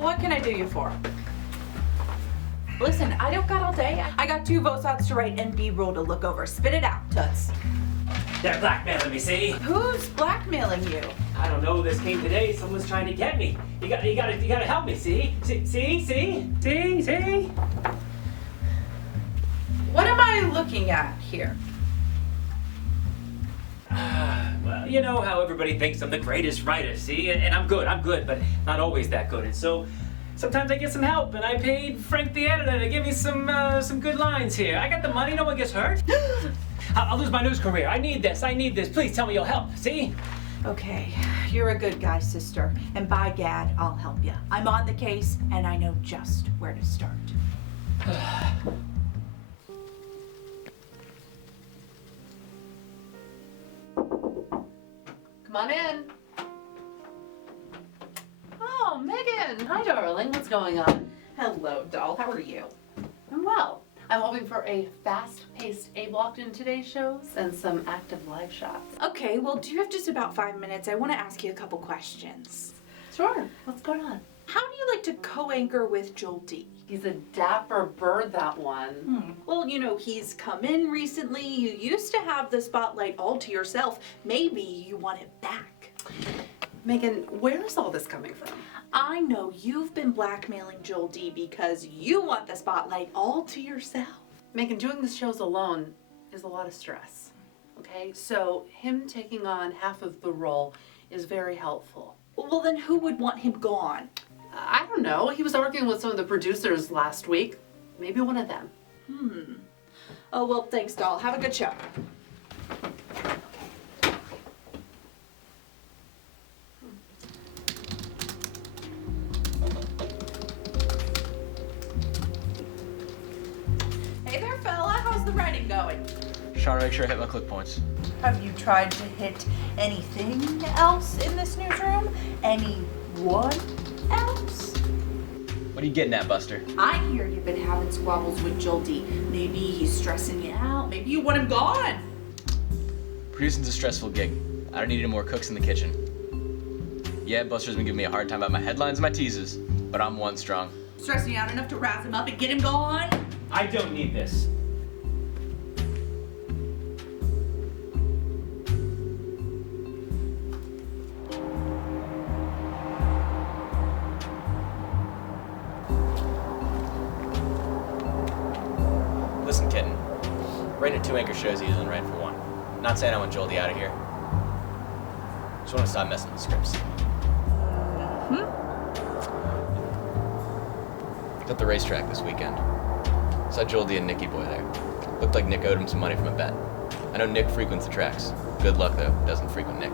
Well, what can I do you for? Listen, I don't got all day. I got 2 VOSOTs to write and B-roll to look over. Spit it out, Toots. They're blackmailing me, see? Who's blackmailing you? I don't know, this came today. Someone's trying to get me. You gotta help me, see? See? What am I looking at here? Well, you know how everybody thinks I'm the greatest writer, see? And I'm good, but not always that good. And so sometimes I get some help, and I paid Frank the editor to give me some good lines here. I got the money, no one gets hurt. I'll lose my news career. I need this. Please tell me you'll help, see? Okay, you're a good guy, sister. And by gad, I'll help you. I'm on the case, and I know just where to start. Come on in. Oh, Megan. Hi, darling. What's going on? Hello, doll. How are you? I'm well. I'm hoping for a fast-paced A-block in today's shows and some active live shots. Okay, well, do you have just about 5 minutes? I want to ask you a couple questions. Sure. What's going on? How do you like to co-anchor with Joel D? He's a dapper bird, that one. Well, you know, he's come in recently. You used to have the spotlight all to yourself. Maybe you want it back. Megan, where is all this coming from? I know you've been blackmailing Joel D because you want the spotlight all to yourself. Megan, doing the shows alone is a lot of stress, okay? So him taking on half of the role is very helpful. Well, then who would want him gone? I don't know. He was arguing with some of the producers last week. Maybe one of them. Oh, well, thanks, doll. Have a good show. Hey there, fella. How's the writing going? Just trying to make sure I hit my click points. Have you tried to hit anything else in this newsroom? Anyone else? What are you getting at, Buster? I hear you've been having squabbles with Joel D. Maybe he's stressing you out. Maybe you want him gone. Producing's a stressful gig. I don't need any more cooks in the kitchen. Yeah, Buster's been giving me a hard time about my headlines and my teases, but I'm one strong. Stressing you out enough to razz him up and get him gone? I don't need this. Listen, kitten. Writing 2 anchor shows isn't right for one. Not saying I want Joel D out of here. Just want to stop messing with scripts. At the racetrack this weekend. Saw Joel D and Nicky Boy there. Looked like Nick owed him some money from a bet. I know Nick frequents the tracks. Good luck, though. Doesn't frequent Nick.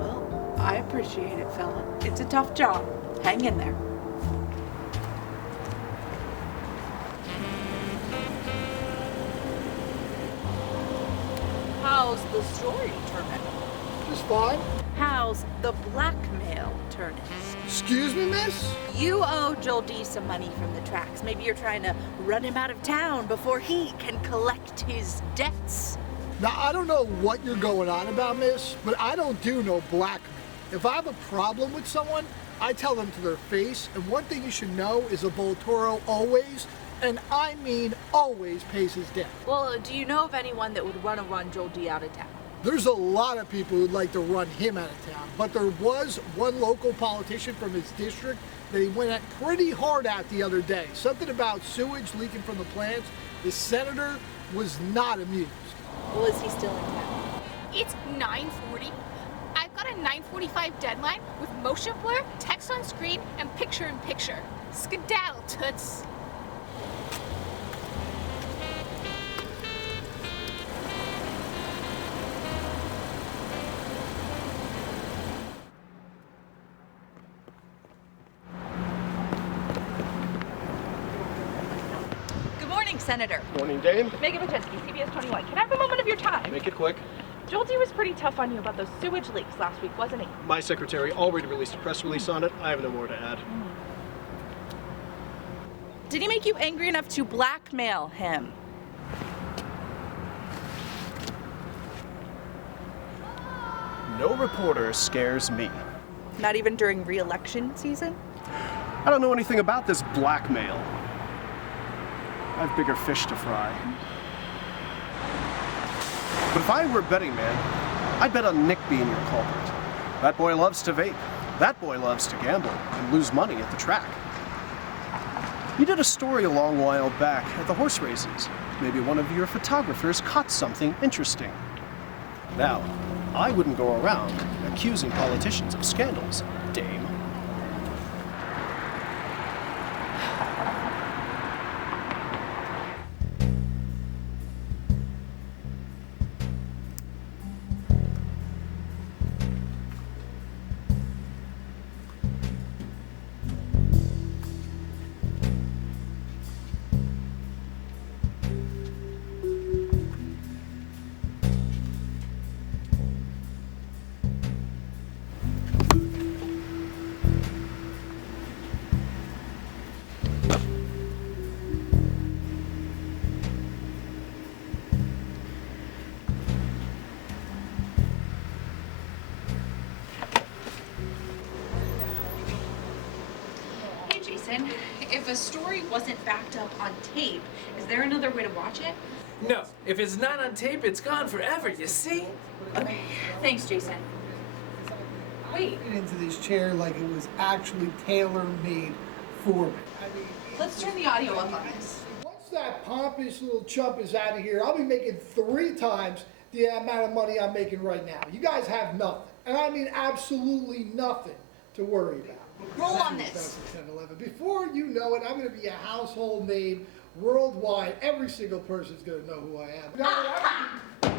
Well, I appreciate it, fella. It's a tough job. Hang in there. How's the story turning? Just fine. How's the blackmail turning? Excuse me, miss? You owe Joel D some money from the tracks. Maybe you're trying to run him out of town before he can collect his debts. Now, I don't know what you're going on about, miss, but I don't do no blackmail. If I have a problem with someone, I tell them to their face, and one thing you should know is a Boltoro always, and I mean always, pays his debt. Well, do you know of anyone that would want to run Joel D out of town? There's a lot of people who'd like to run him out of town, but there was one local politician from his district that he went at pretty hard at the other day. Something about sewage leaking from the plants. The senator was not amused. Well, is he still in town? It's 9:40. I've got a 9:45 deadline with motion blur, text on screen, and picture-in-picture. Skedaddle, toots. Senator. Morning, Dame. Megan Majeski, CBS 21. Can I have a moment of your time? Make it quick. Joel D was pretty tough on you about those sewage leaks last week, wasn't he? My secretary already released a press release on it. I have no more to add. Did he make you angry enough to blackmail him? No reporter scares me. Not even during re-election season? I don't know anything about this blackmail. I have bigger fish to fry. But if I were a betting man, I'd bet on Nick being your culprit. That boy loves to vape. That boy loves to gamble and lose money at the track. You did a story a long while back at the horse races. Maybe one of your photographers caught something interesting. Now, I wouldn't go around accusing politicians of scandals, dame. If a story wasn't backed up on tape, is there another way to watch it? No, if it's not on tape, it's gone forever, you see? Okay, thanks, Jason. Wait, Into this chair like it was actually tailor-made for me. I mean, let's turn the audio up on this. once that pompous little chump is out of here, I'll be making 3 times the amount of money I'm making right now. You guys have nothing, and I mean absolutely nothing to worry about. Roll on this. 2010-11. Before you know it, I'm going to be a household name worldwide. Every single person's going to know who I am.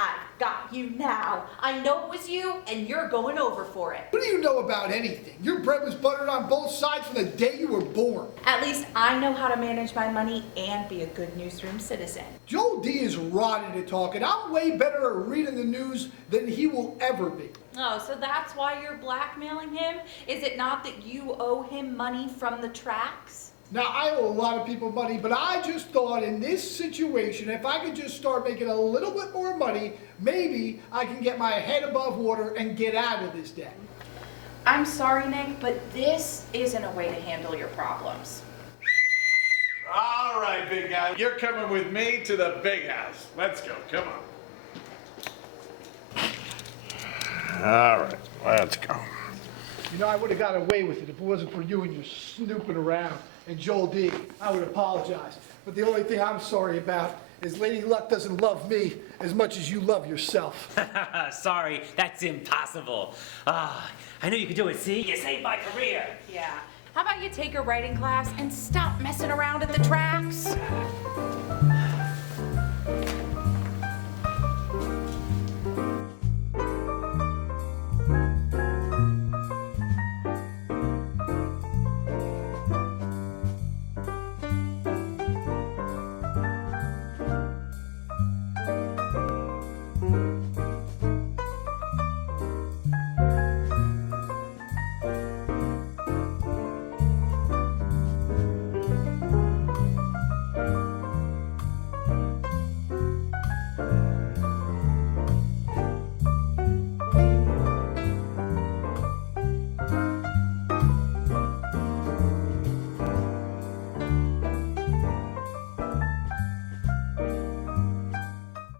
I've got you now. I know it was you, and you're going over for it. What do you know about anything? Your bread was buttered on both sides from the day you were born. At least I know how to manage my money and be a good newsroom citizen. Joel D is rotten at talking. I'm way better at reading the news than he will ever be. Oh, so that's why you're blackmailing him? Is it not that you owe him money from the tracks? Now, I owe a lot of people money, but I just thought in this situation, if I could just start making a little bit more money, maybe I can get my head above water and get out of this debt. I'm sorry, Nick, but this isn't a way to handle your problems. All right, big guy. You're coming with me to the big house. Let's go. Come on. All right, let's go. You know, I would have got away with it if it wasn't for you and your snooping around and Joel D. I would apologize. But the only thing I'm sorry about is Lady Luck doesn't love me as much as you love yourself. Sorry, that's impossible. I knew you could do it, see? You saved my career. Yeah. How about you take a writing class and stop messing around at the tracks?